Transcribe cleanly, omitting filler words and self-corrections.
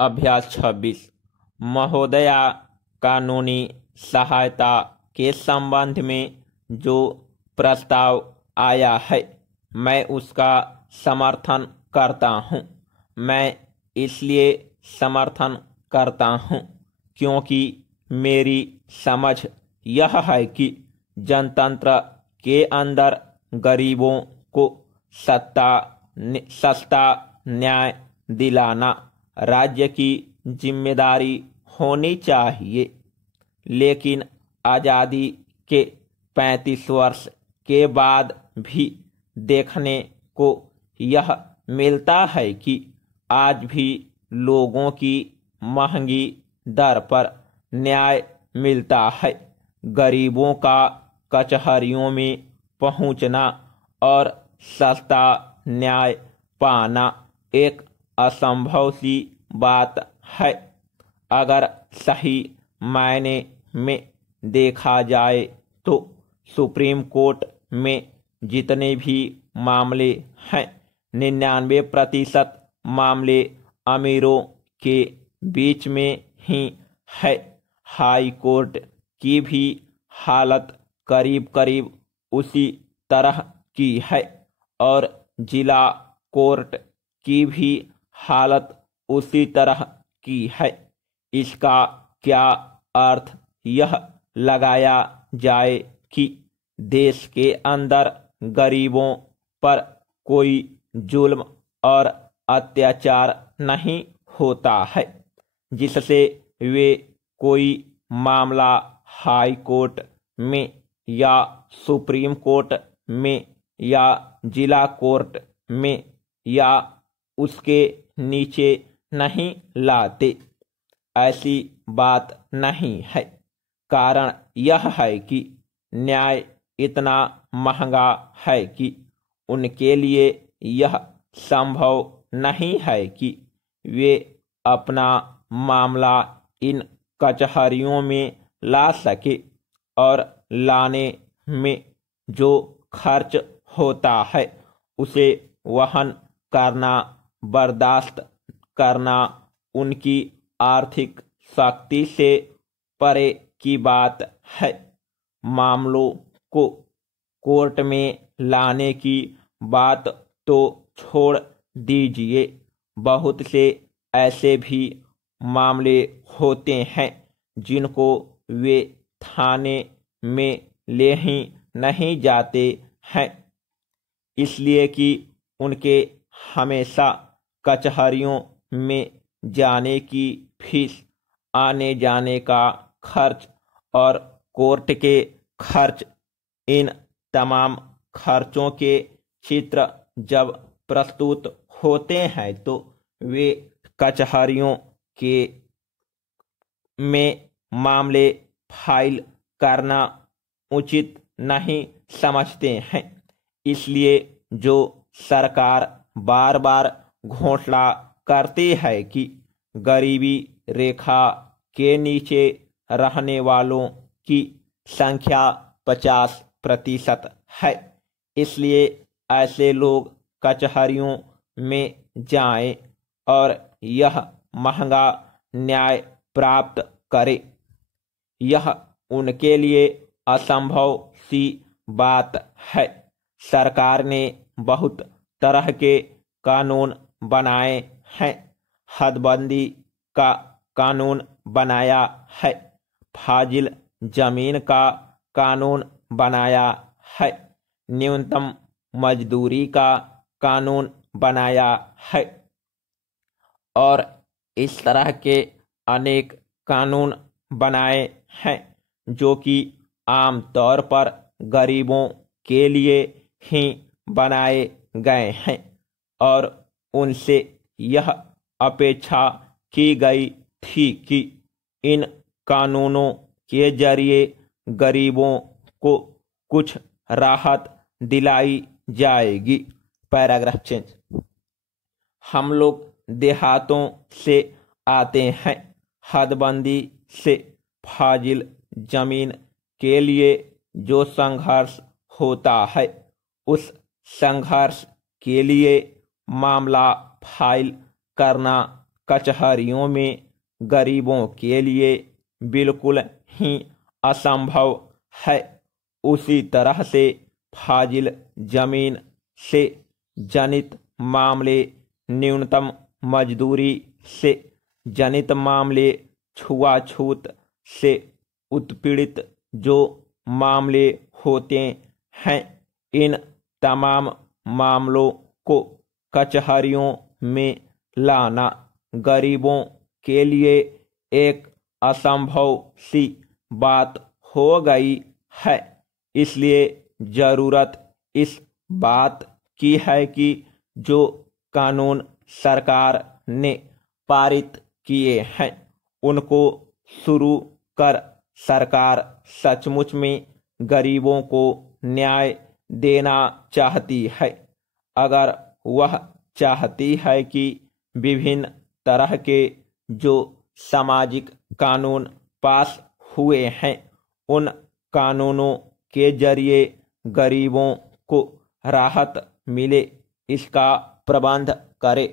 अभ्यास 26। महोदया, कानूनी सहायता के संबंध में जो प्रस्ताव आया है मैं उसका समर्थन करता हूँ। मैं इसलिए समर्थन करता हूँ क्योंकि मेरी समझ यह है कि जनतंत्र के अंदर गरीबों को सस्ता न्याय दिलाना राज्य की जिम्मेदारी होनी चाहिए। लेकिन आज़ादी के 35 वर्ष के बाद भी देखने को यह मिलता है कि आज भी लोगों की महंगी दर पर न्याय मिलता है। गरीबों का कचहरियों में पहुंचना और सस्ता न्याय पाना एक असंभव सी बात है। अगर सही मायने में देखा जाए तो सुप्रीम कोर्ट में जितने भी मामले हैं 99% मामले अमीरों के बीच में ही है। हाई कोर्ट की भी हालत करीब करीब उसी तरह की है और जिला कोर्ट की भी हालत उसी तरह की है। इसका क्या अर्थ यह लगाया जाए कि देश के अंदर गरीबों पर कोई जुल्म और अत्याचार नहीं होता है जिससे वे कोई मामला हाई कोर्ट में या सुप्रीम कोर्ट में या जिला कोर्ट में या उसके नीचे नहीं लाते? ऐसी बात नहीं है। कारण यह है कि न्याय इतना महंगा है कि उनके लिए यह संभव नहीं है कि वे अपना मामला इन कचहरियों में ला सके और लाने में जो खर्च होता है उसे वहन करना, बर्दाश्त करना उनकी आर्थिक शक्ति से परे की बात है। मामलों को कोर्ट में लाने की बात तो छोड़ दीजिए, बहुत से ऐसे भी मामले होते हैं जिनको वे थाने में ले ही नहीं जाते हैं, इसलिए कि उनके हमेशा कचहरियों में जाने की फीस, आने जाने का खर्च और कोर्ट के खर्च, इन तमाम खर्चों के चित्र जब प्रस्तुत होते हैं तो वे कचहरियों के में मामले फाइल करना उचित नहीं समझते हैं। इसलिए जो सरकार बार बार घोषणा करती है कि गरीबी रेखा के नीचे रहने वालों की संख्या 50% है, इसलिए ऐसे लोग कचहरियों में जाएं और यह महंगा न्याय प्राप्त करें। यह उनके लिए असंभव सी बात है। सरकार ने बहुत तरह के कानून बनाए हैं। हदबंदी का कानून बनाया है, फाजिल जमीन का कानून बनाया है, न्यूनतम मजदूरी का कानून बनाया है और इस तरह के अनेक कानून बनाए हैं जो कि आम तौर पर गरीबों के लिए ही बनाए गए हैं और उनसे यह अपेक्षा की गई थी कि इन कानूनों के जरिए गरीबों को कुछ राहत दिलाई जाएगी। Paragraph change. हम लोग देहातों से आते हैं। हदबंदी से फाजिल जमीन के लिए जो संघर्ष होता है उस संघर्ष के लिए मामला फाइल करना कचहरियों में गरीबों के लिए बिल्कुल ही असंभव है, उसी तरह से फाजिल जमीन से जनित मामले, न्यूनतम मजदूरी से जनित मामले, छुआछूत से उत्पीड़ित जो मामले होते हैं, इन तमाम मामलों को कचहरियों में लाना गरीबों के लिए एक असंभव सी बात हो गई है। इसलिए जरूरत इस बात की है कि जो कानून सरकार ने पारित किए हैं उनको शुरू कर सरकार सचमुच में गरीबों को न्याय देना चाहती है। अगर वह चाहती है कि विभिन्न तरह के जो सामाजिक कानून पास हुए हैं उन कानूनों के जरिए गरीबों को राहत मिले, इसका प्रबंध करे।